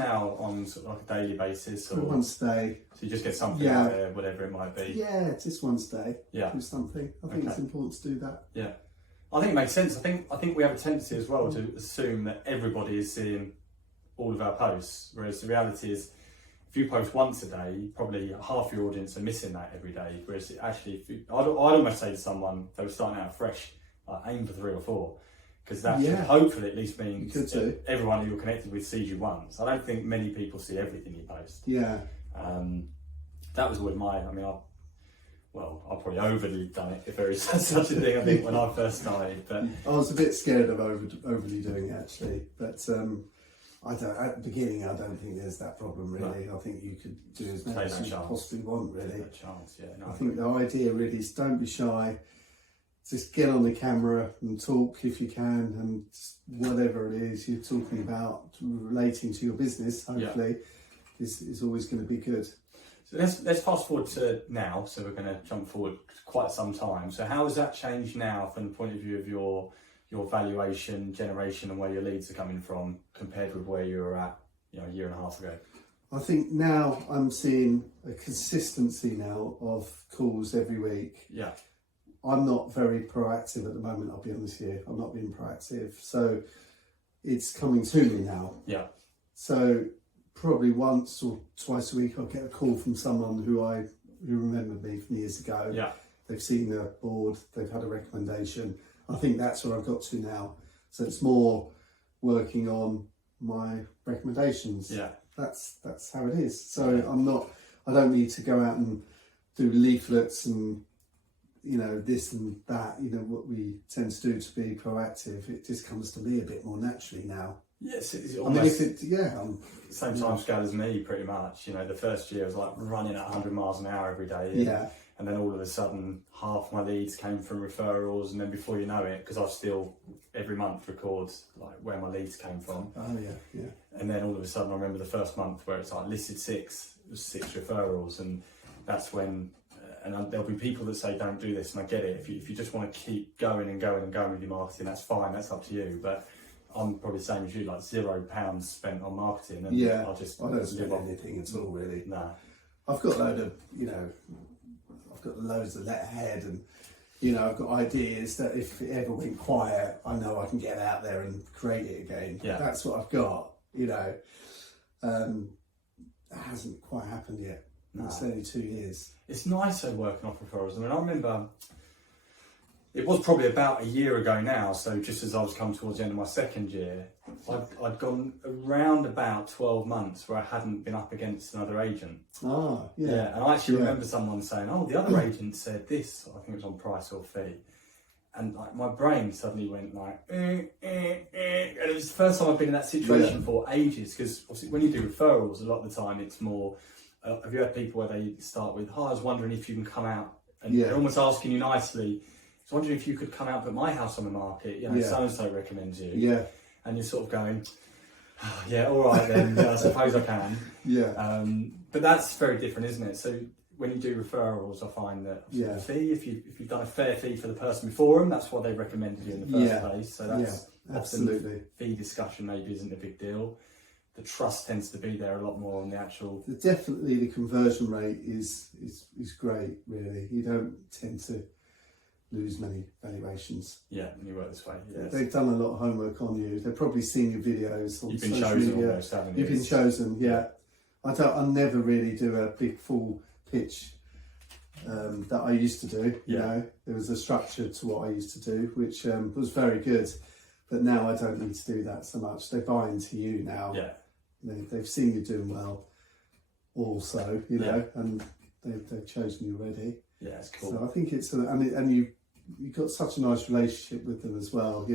now on sort of like a daily basis? Or Once a day. So you just get something out there, whatever it might be? Yeah, just once a day. Yeah. Do something. I think it's important to do that. Yeah. I think it makes sense. I think we have a tendency as well to assume that everybody is seeing all of our posts, whereas the reality is, if you post once a day, probably half your audience are missing that every day. Whereas actually, I'd almost say to someone, if they were starting out fresh, aim for 3 or 4, because that should hopefully at least means everyone who you're connected with sees you once. I don't think many people see everything you post. Yeah. That was always I've probably overly done it, if there is such a thing, I think, when I first started. But I was a bit scared of overly doing it, actually. But at the beginning, I don't think there's that problem, really. Right. I think you could do as many as you possibly want, really. I think the idea really is don't be shy. Just get on the camera and talk if you can, and whatever it is you're talking about, relating to your business, hopefully, is always going to be good. So let's fast forward to now. So we're going to jump forward quite some time. So how has that changed now from the point of view of your valuation generation and where your leads are coming from compared with where you were at, a year and a half ago? I think now I'm seeing a consistency now of calls every week. Yeah. I'm not very proactive at the moment, I'll be honest here. I'm not being proactive. So it's coming to me now. Yeah. So probably once or twice a week I'll get a call from someone who remembered me from years ago. Yeah. They've seen the board, they've had a recommendation. I think that's where I've got to now. So it's more working on my recommendations. Yeah. That's how it is. So I don't need to go out and do leaflets and this and that, what we tend to do to be proactive. It just comes to me a bit more naturally now. Yes, it's almost same time scale as me, pretty much. The first year I was like running at 100 miles an hour every day. And then all of a sudden, half my leads came from referrals, and then before you know it, because I still every month record like where my leads came from. Oh yeah. And then all of a sudden, I remember the first month where it's like listed 6, it was 6 referrals, and that's when. And there'll be people that say don't do this, and I get it. If you just want to keep going and going and going with your marketing, that's fine. That's up to you. But I'm probably the same as you, like £0 spent on marketing, and I don't spend anything at all, really. Nah. I've got I've got loads of letterhead, and I've got ideas that if it ever went quiet, I know I can get out there and create it again. Yeah. That's what I've got. It hasn't quite happened yet. No. It's only 2 years. It's nice working off referrals. I remember it was probably about a year ago now, so just as I was coming towards the end of my second year, I'd gone around about 12 months where I hadn't been up against another agent. Ah, yeah. Yeah, and I actually remember someone saying, oh, the other agent said this, I think it was on price or fee. And like my brain suddenly went like, and it was the first time I've been in that situation for ages, because obviously when you do referrals, a lot of the time it's more, have you had people where they start with, I was wondering if you can come out, and they're almost asking you nicely, I was wondering if you could come out and put my house on the market, so-and-so recommends you. Yeah. And you're sort of going, oh, yeah, all right then, I suppose I can. Yeah. But that's very different, isn't it? So when you do referrals, I find that the fee, if you've done a fair fee for the person before them, that's why they recommended you in the first place. So that's absolutely. Fee discussion maybe isn't a big deal. The trust tends to be there a lot more on the actual. Definitely, the conversion rate is great. Really, you don't tend to lose many valuations. Yeah, when you work this way. Yes. They've done a lot of homework on you. They've probably seen your videos on You've been social chosen media. almost, haven't you? You've been chosen. Yeah. I never really do a big full pitch that I used to do. There was a structure to what I used to do, which was very good. But now I don't need to do that so much. They buy into you now. Yeah. They've seen you doing well also, and they've chosen you already. Yeah, it's cool. So I think it's, and you've got such a nice relationship with them as well,